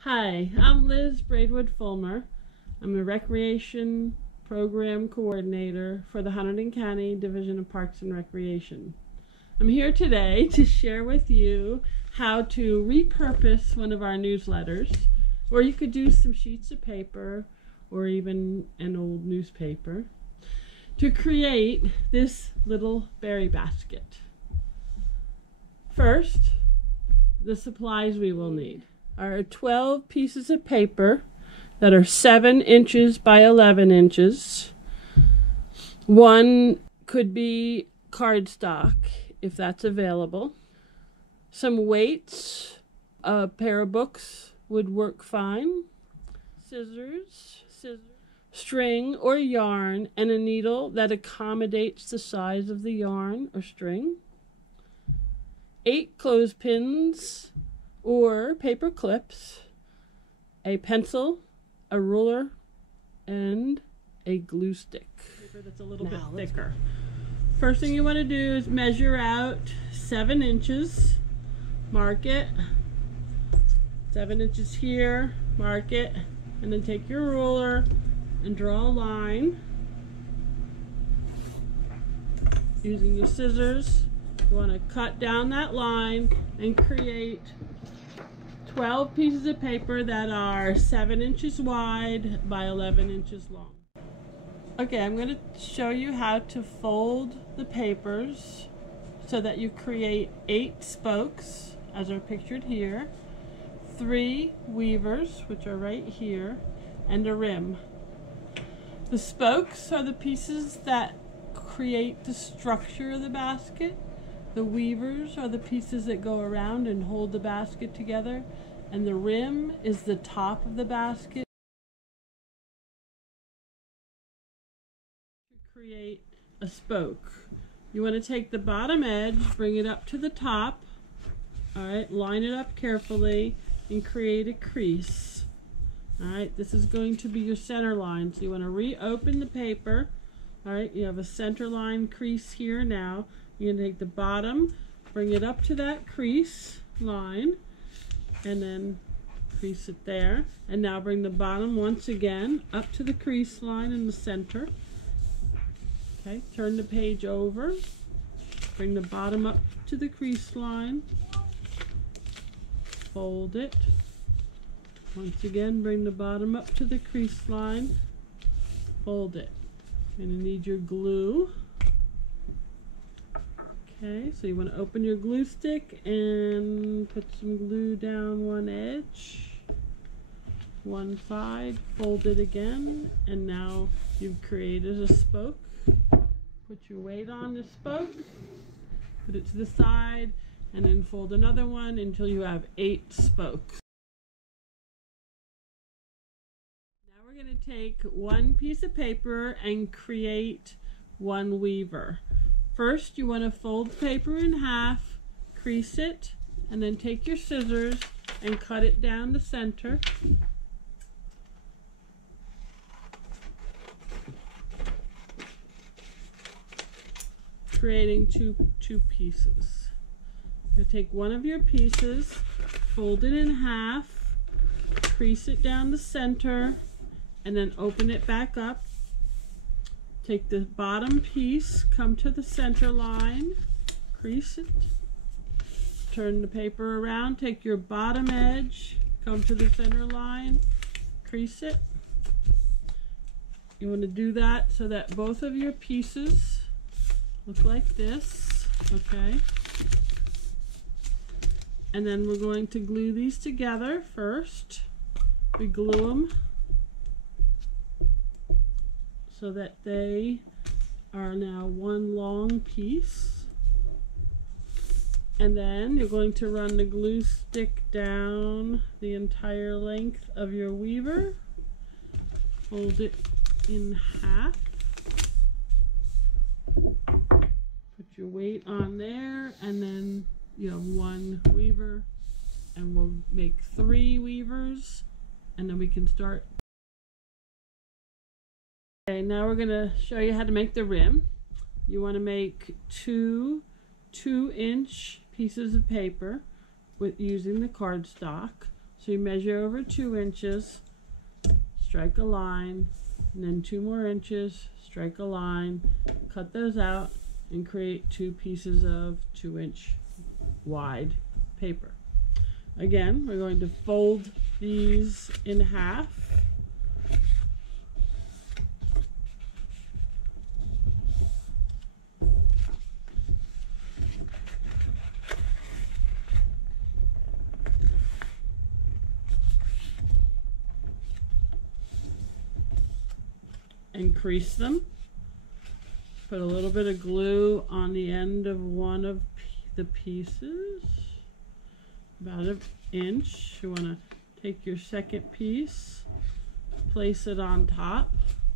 Hi, I'm Liz Braidwood Fulmer. I'm the Recreation Program Coordinator for the Hunterdon County Division of Parks and Recreation. I'm here today to share with you how to repurpose one of our newsletters, or you could do some sheets of paper or even an old newspaper, to create this little berry basket. First, the supplies we will need are 12 pieces of paper that are 7 inches by 11 inches. One could be cardstock if that's available. Some weights, a pair of books would work fine. Scissors, string or yarn, and a needle that accommodates the size of the yarn or string. 8 clothespins or paper clips, a pencil, a ruler, and a glue stick. It's a little bit thicker. First thing you want to do is measure out 7 inches, mark it, 7 inches here, mark it, and then take your ruler and draw a line. Using your scissors, you want to cut down that line and create 12 pieces of paper that are 7 inches wide by 11 inches long. Okay, I'm going to show you how to fold the papers so that you create 8 spokes, as are pictured here, 3 weavers, which are right here, and a rim. The spokes are the pieces that create the structure of the basket. The weavers are the pieces that go around and hold the basket together, and the rim is the top of the basket. To create a spoke, you want to take the bottom edge, bring it up to the top, alright, line it up carefully, and create a crease. Alright, this is going to be your center line, so you want to reopen the paper. Alright, you have a center line crease here now. You're going to take the bottom, bring it up to that crease line, and then crease it there. And now bring the bottom once again up to the crease line in the center. Okay, turn the page over, bring the bottom up to the crease line, fold it. Once again, bring the bottom up to the crease line, fold it. You're going to need your glue. Okay, so you want to open your glue stick and put some glue down one edge, one side, fold it again, and now you've created a spoke. Put your weight on the spoke, put it to the side, and then fold another one until you have 8 spokes. Now we're going to take one piece of paper and create one weaver. First, you want to fold the paper in half, crease it, and then take your scissors and cut it down the center. Creating two pieces. I'm going to take one of your pieces, fold it in half, crease it down the center, and then open it back up. Take the bottom piece, come to the center line, crease it, turn the paper around, take your bottom edge, come to the center line, crease it. You want to do that so that both of your pieces look like this, okay? And then we're going to glue these together first. We glue them so that they are now one long piece. And then you're going to run the glue stick down the entire length of your weaver. Fold it in half. Put your weight on there, and then you have one weaver, and we'll make 3 weavers, and then we can start. Okay, now we're going to show you how to make the rim. You want to make 2 2-inch pieces of paper with using the cardstock. So you measure over 2 inches, strike a line, and then 2 more inches, strike a line, cut those out, and create 2 pieces of 2-inch wide paper. Again, we're going to fold these in half. And crease them. Put a little bit of glue on the end of one of the pieces, about an inch. You want to take your second piece, place it on top,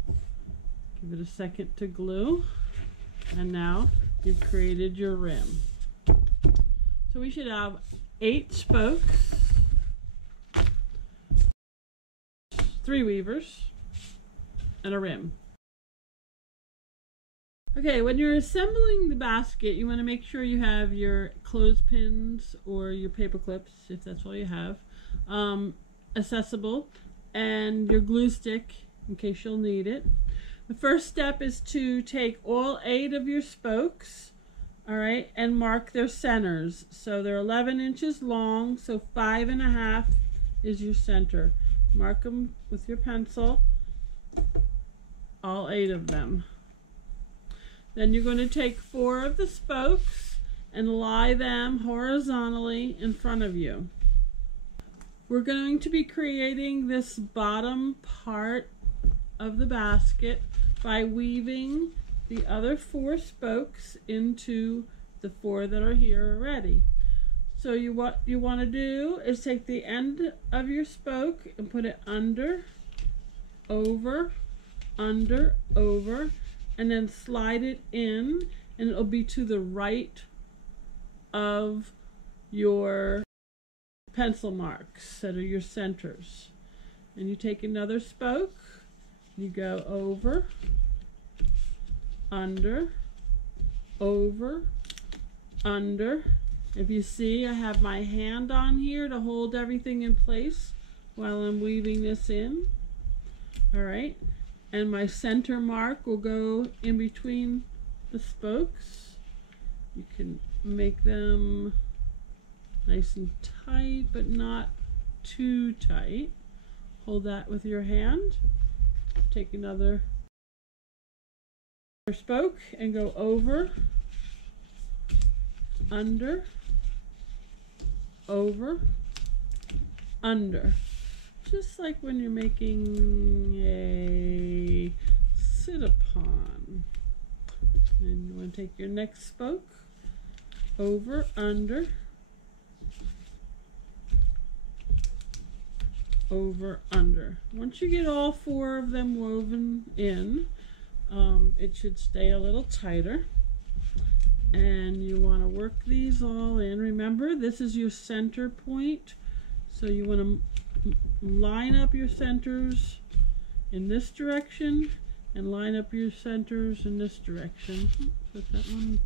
give it a second to glue, and now you've created your rim. So we should have 8 spokes, 3 weavers, and a rim. Okay, when you're assembling the basket, you want to make sure you have your clothespins or your paper clips, if that's all you have, accessible, and your glue stick in case you'll need it. The first step is to take all 8 of your spokes, all right, and mark their centers. So they're 11 inches long, so 5.5 is your center. Mark them with your pencil, all 8 of them. Then you're going to take 4 of the spokes and lie them horizontally in front of you. We're going to be creating this bottom part of the basket by weaving the other 4 spokes into the 4 that are here already. So what you want to do is take the end of your spoke and put it under, over, under, over, and then slide it in, and it'll be to the right of your pencil marks that are your centers. And you take another spoke, you go over, under, over, under. If you see, I have my hand on here to hold everything in place while I'm weaving this in. All right. And my center mark will go in between the spokes. You can make them nice and tight, but not too tight. Hold that with your hand. Take another spoke and go over, under, over, under. Just like when you're making a sit-upon. And you want to take your next spoke, over, under, over, under. Once you get all 4 of them woven in, it should stay a little tighter. And you want to work these all in. Remember, this is your center point. So you want to line up your centers in this direction and line up your centers in this direction. Put that one.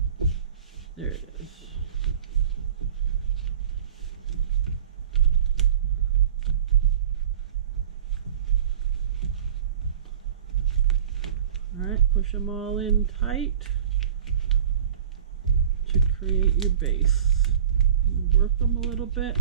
There it is. All right, push them all in tight to create your base. Work them a little bit.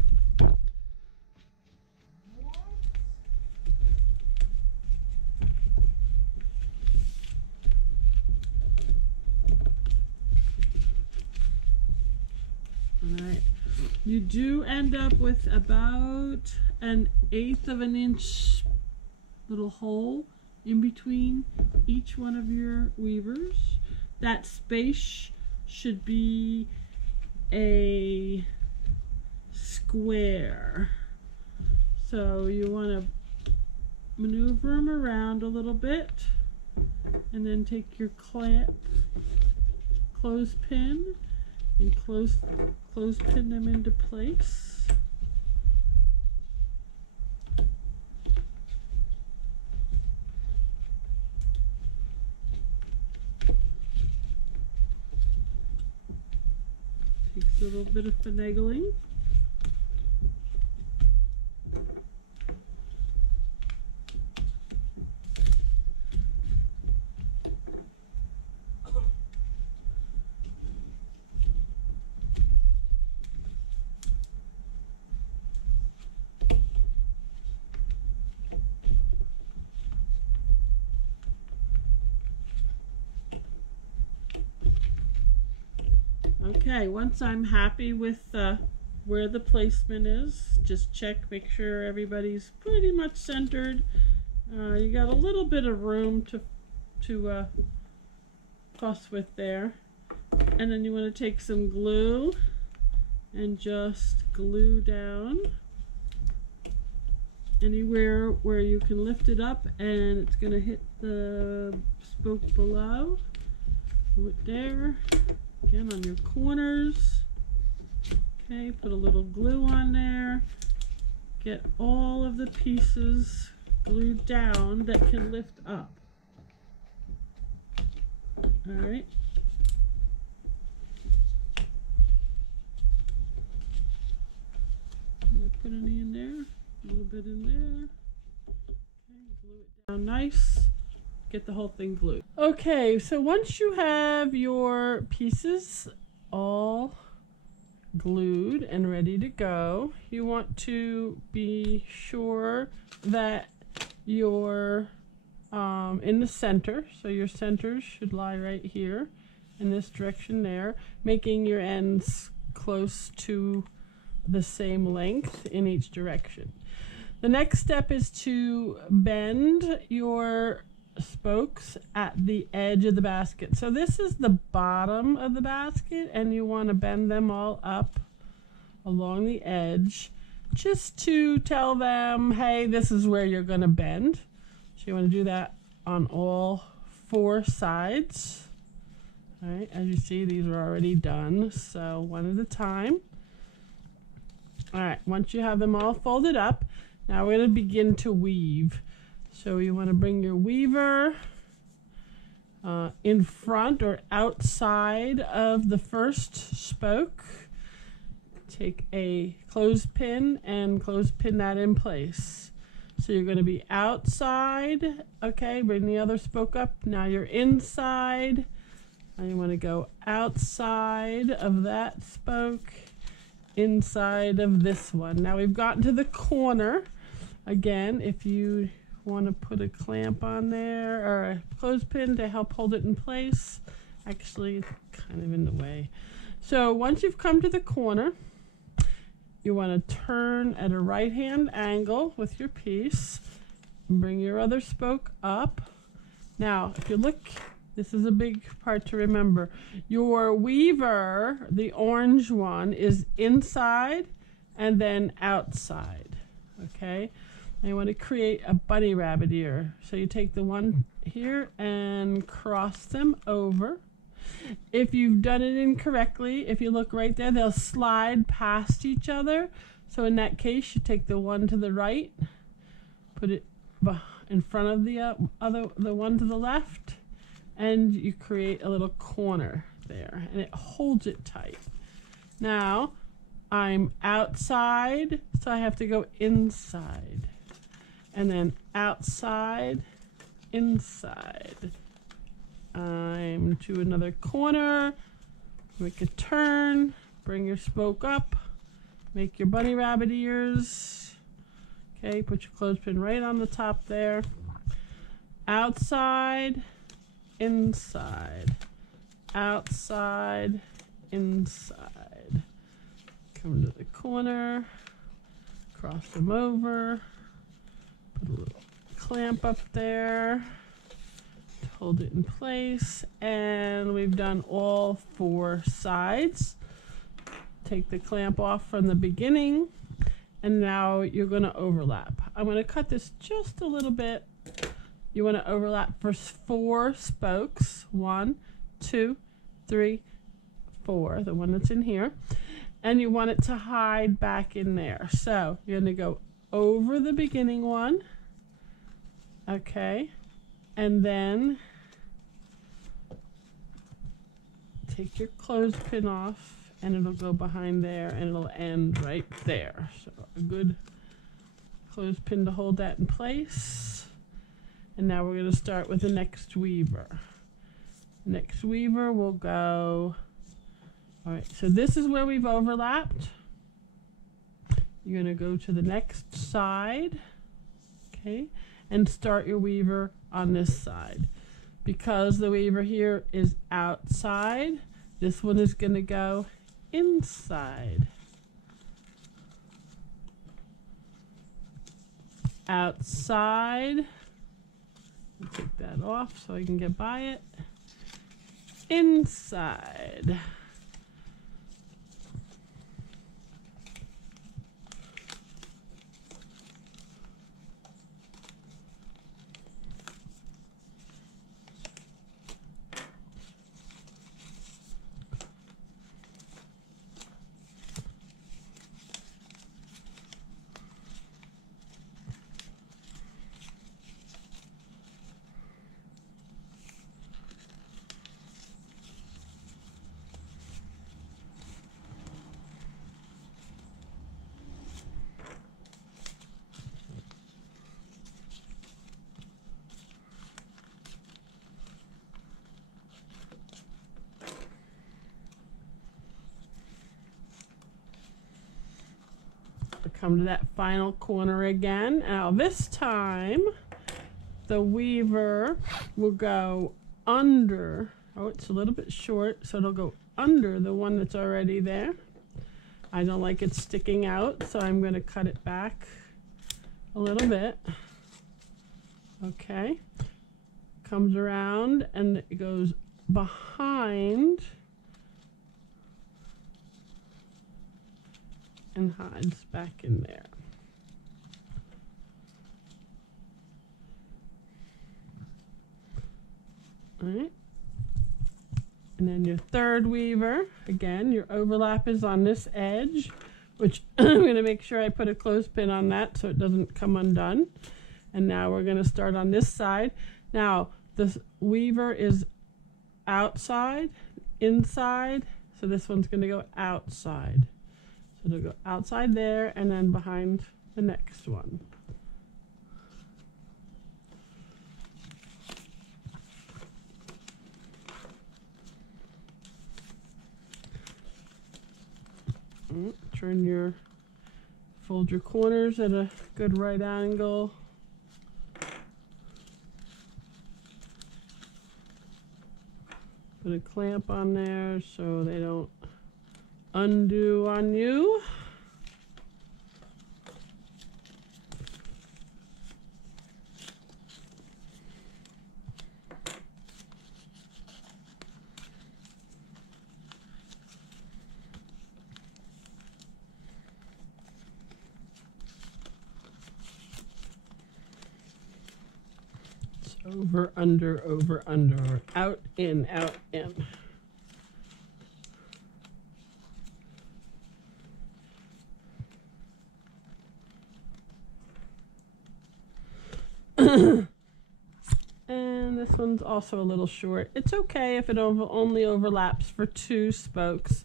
You do end up with about 1/8 of an inch little hole in between each one of your weavers. That space should be a square. So you want to maneuver them around a little bit and then take your clothespin and clothespin them into place. Takes a little bit of finagling. Okay, once I'm happy with where the placement is, just check, make sure everybody's pretty much centered. You got a little bit of room to fuss with there. And then you want to take some glue and just glue down anywhere where you can lift it up, and it's going to hit the spoke below. Do it there. Again on your corners. Okay, put a little glue on there. Get all of the pieces glued down that can lift up. Alright. Put any in there. A little bit in there. Okay, glue it down nice. Get the whole thing glued. Okay, so once you have your pieces all glued and ready to go, you want to be sure that you're in the center. So your center should lie right here in this direction there, making your ends close to the same length in each direction. The next step is to bend your spokes at the edge of the basket. So this is the bottom of the basket, and you want to bend them all up along the edge just to tell them, hey, this is where you're going to bend. So you want to do that on all four sides. All right, as you see, these are already done, so one at a time. All right, once you have them all folded up, now we're going to begin to weave. So you want to bring your weaver in front or outside of the first spoke. Take a clothespin and clothespin that in place. So you're going to be outside. Okay, bring the other spoke up. Now you're inside. Now you want to go outside of that spoke, inside of this one. Now we've gotten to the corner. Again, if you want to put a clamp on there or a clothespin to help hold it in place. Actually, it's kind of in the way. So once you've come to the corner, you want to turn at a right-hand angle with your piece and bring your other spoke up. Now, if you look, this is a big part to remember. Your weaver, the orange one, is inside and then outside. Okay? You want to create a bunny rabbit ear. So you take the one here and cross them over. If you've done it incorrectly, if you look right there, they'll slide past each other. So in that case, you take the one to the right, put it in front of the one to the left, and you create a little corner there, and it holds it tight. Now, I'm outside, so I have to go inside. And then outside, inside. I'm to another corner, make a turn, bring your spoke up, make your bunny rabbit ears. Okay, put your clothespin right on the top there. Outside, inside. Outside, inside. Come to the corner, cross them over. Clamp up there, hold it in place, and we've done all four sides. Take the clamp off from the beginning, and now you're going to overlap. I'm going to cut this just a little bit. You want to overlap for 4 spokes. 1, 2, 3, 4, the one that's in here, and you want it to hide back in there. So you're going to go over the beginning one. Okay, and then take your clothespin off, and it'll go behind there, and it'll end right there. So a good clothespin to hold that in place. And now we're going to start with the next weaver. Next weaver will go, all right, so this is where we've overlapped. You're going to go to the next side, okay, and start your weaver on this side. Because the weaver here is outside, this one is going to go inside, outside, take that off so I can get by it, inside, come to that final corner again. Now this time the weaver will go under, oh it's a little bit short, so it'll go under the one that's already there. I don't like it sticking out, so I'm going to cut it back a little bit. Okay, comes around and it goes behind and hides back in there. Alright. And then your third weaver, again, your overlap is on this edge, which I'm going to make sure I put a clothespin on that so it doesn't come undone. And now we're going to start on this side. Now, this weaver is outside, inside, so this one's going to go outside. So they'll go outside there and then behind the next one. Fold your corners at a good right angle. Put a clamp on there so they don't undo on you. Over, under, out, in, out, in. And this one's also a little short. It's okay if it only overlaps for 2 spokes.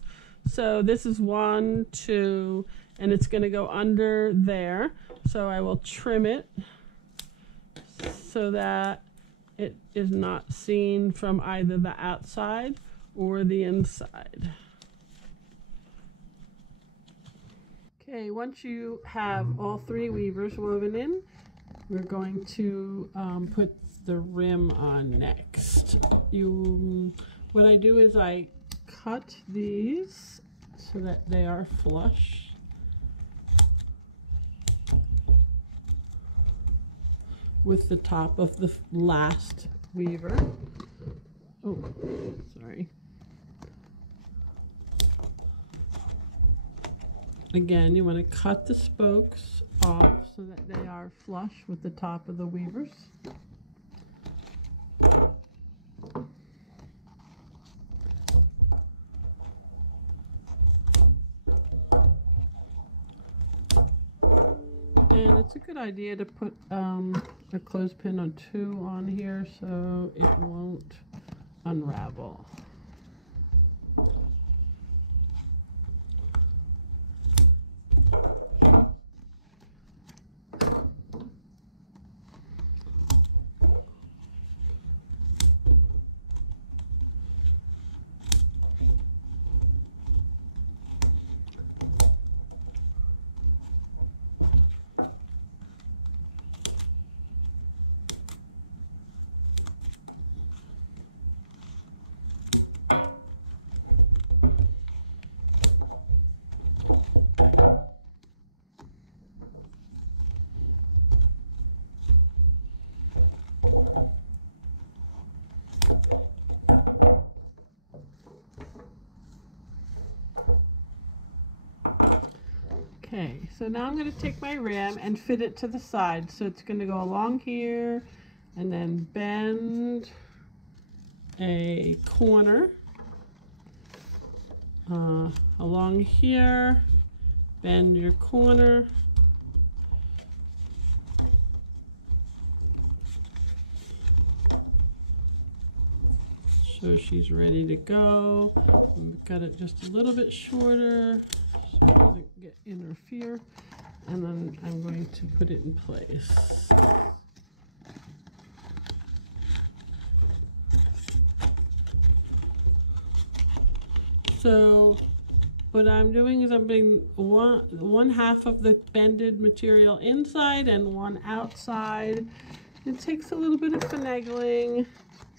So this is 1, 2, and it's going to go under there. So I will trim it so that it is not seen from either the outside or the inside. Okay, once you have all 3 weavers woven in, we're going to put the rim on next. What I do is I cut these so that they are flush. With the top of the last weaver. Oh, sorry. Again, you want to cut the spokes off so that they are flush with the top of the weavers. And it's a good idea to put a clothespin or 2 on here so it won't unravel. so now I'm going to take my rim and fit it to the side. So it's going to go along here and then bend a corner along here, bend your corner, so she's ready to go. We've got it just a little bit shorter so it doesn't interfere, and then I'm going to put it in place. So what I'm doing is I'm putting one half of the bended material inside and one outside. It takes a little bit of finagling,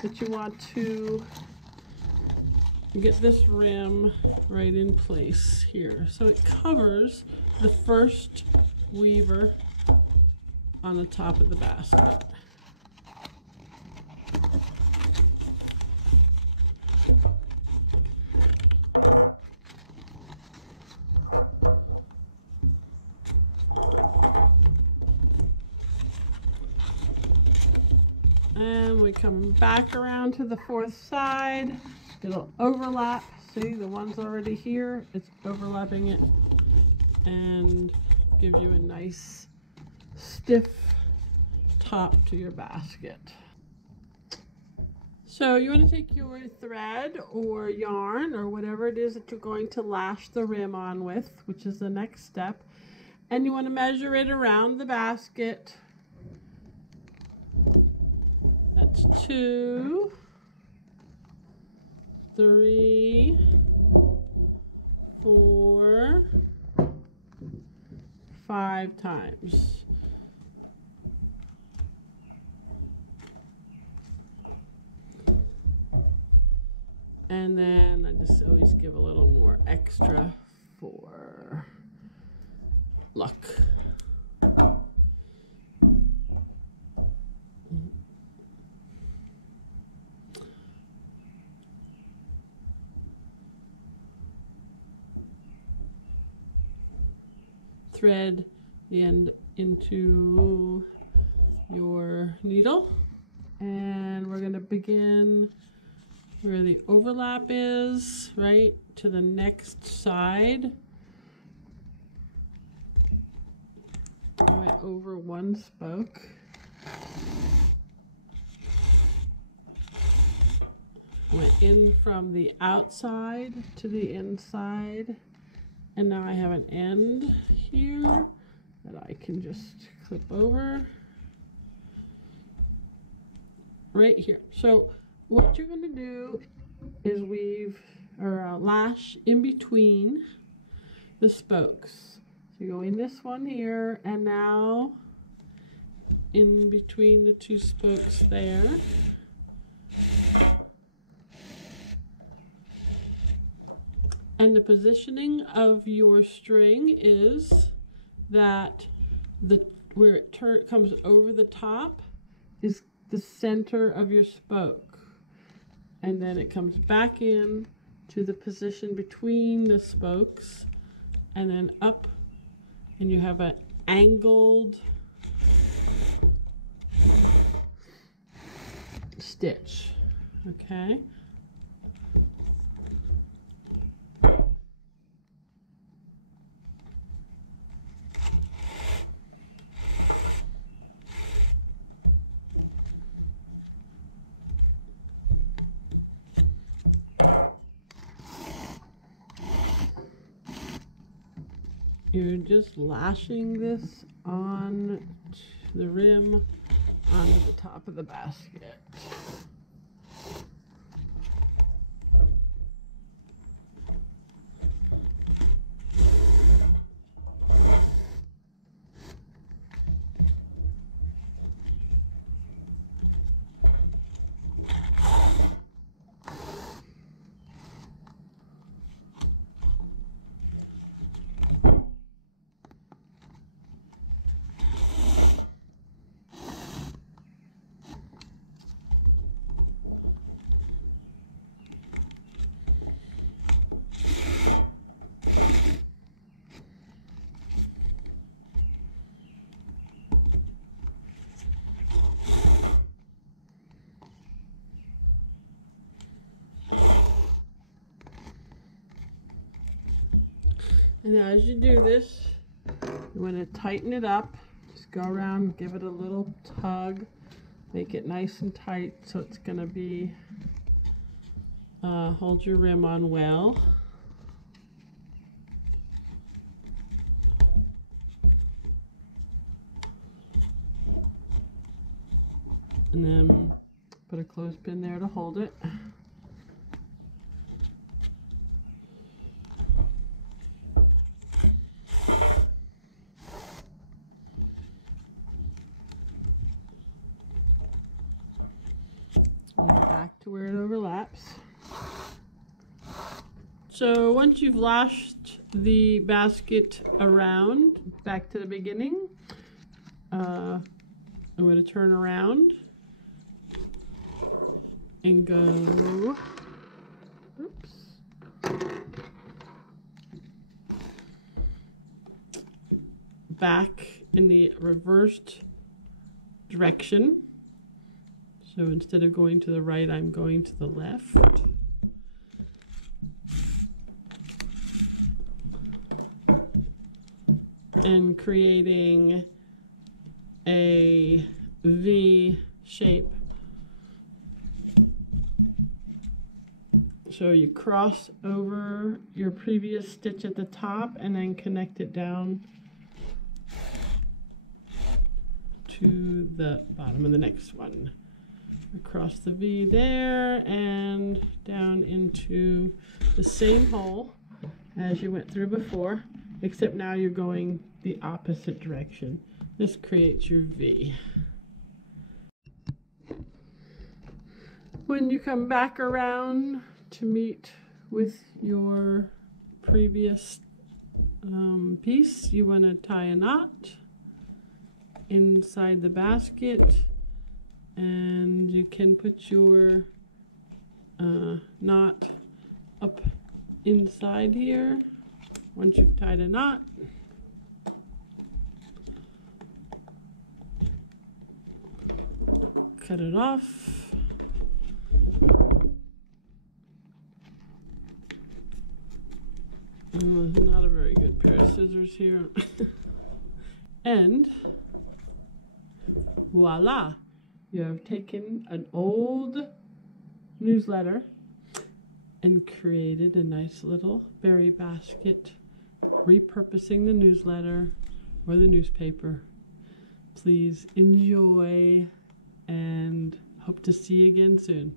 but you want to get this rim right in place here. So it covers the first weaver on the top of the basket. And we come back around to the fourth side. It'll overlap. See, the one's already here. It's overlapping it and gives you a nice stiff top to your basket. So you want to take your thread or yarn or whatever it is that you're going to lash the rim on with, which is the next step, and you want to measure it around the basket. That's 2, 3, 4, 5 times. And then I just always give a little more extra for luck. Thread the end into your needle, and we're going to begin where the overlap is, right to the next side. Right over one spoke. Went in from the outside to the inside. And now I have an end here that I can just clip over right here. So what you're going to do is weave or lash in between the spokes. So you go in this one here, and now in between the two spokes there. And the positioning of your string is that where it comes over the top is the center of your spoke. And then it comes back in to the position between the spokes and then up, and you have an angled stitch, okay? You're just lashing this on the rim onto the top of the basket. And as you do this, you want to tighten it up. Just go around, give it a little tug, make it nice and tight so it's going to be, hold your rim on well. And then put a clothespin there to hold it. Back to where it overlaps. So once you've lashed the basket around, back to the beginning, I'm going to turn around and go, oops, back in the reversed direction. So instead of going to the right, I'm going to the left. And creating a V shape. So you cross over your previous stitch at the top and then connect it down to the bottom of the next one. Across the V there and down into the same hole as you went through before, except now you're going the opposite direction. This creates your V. When you come back around to meet with your previous piece, you want to tie a knot inside the basket, and you can put your knot up inside here once you've tied a knot. Cut it off. Not a very good pair of scissors here. And voila! You have taken an old newsletter and created a nice little berry basket, repurposing the newsletter or the newspaper. Please enjoy and hope to see you again soon.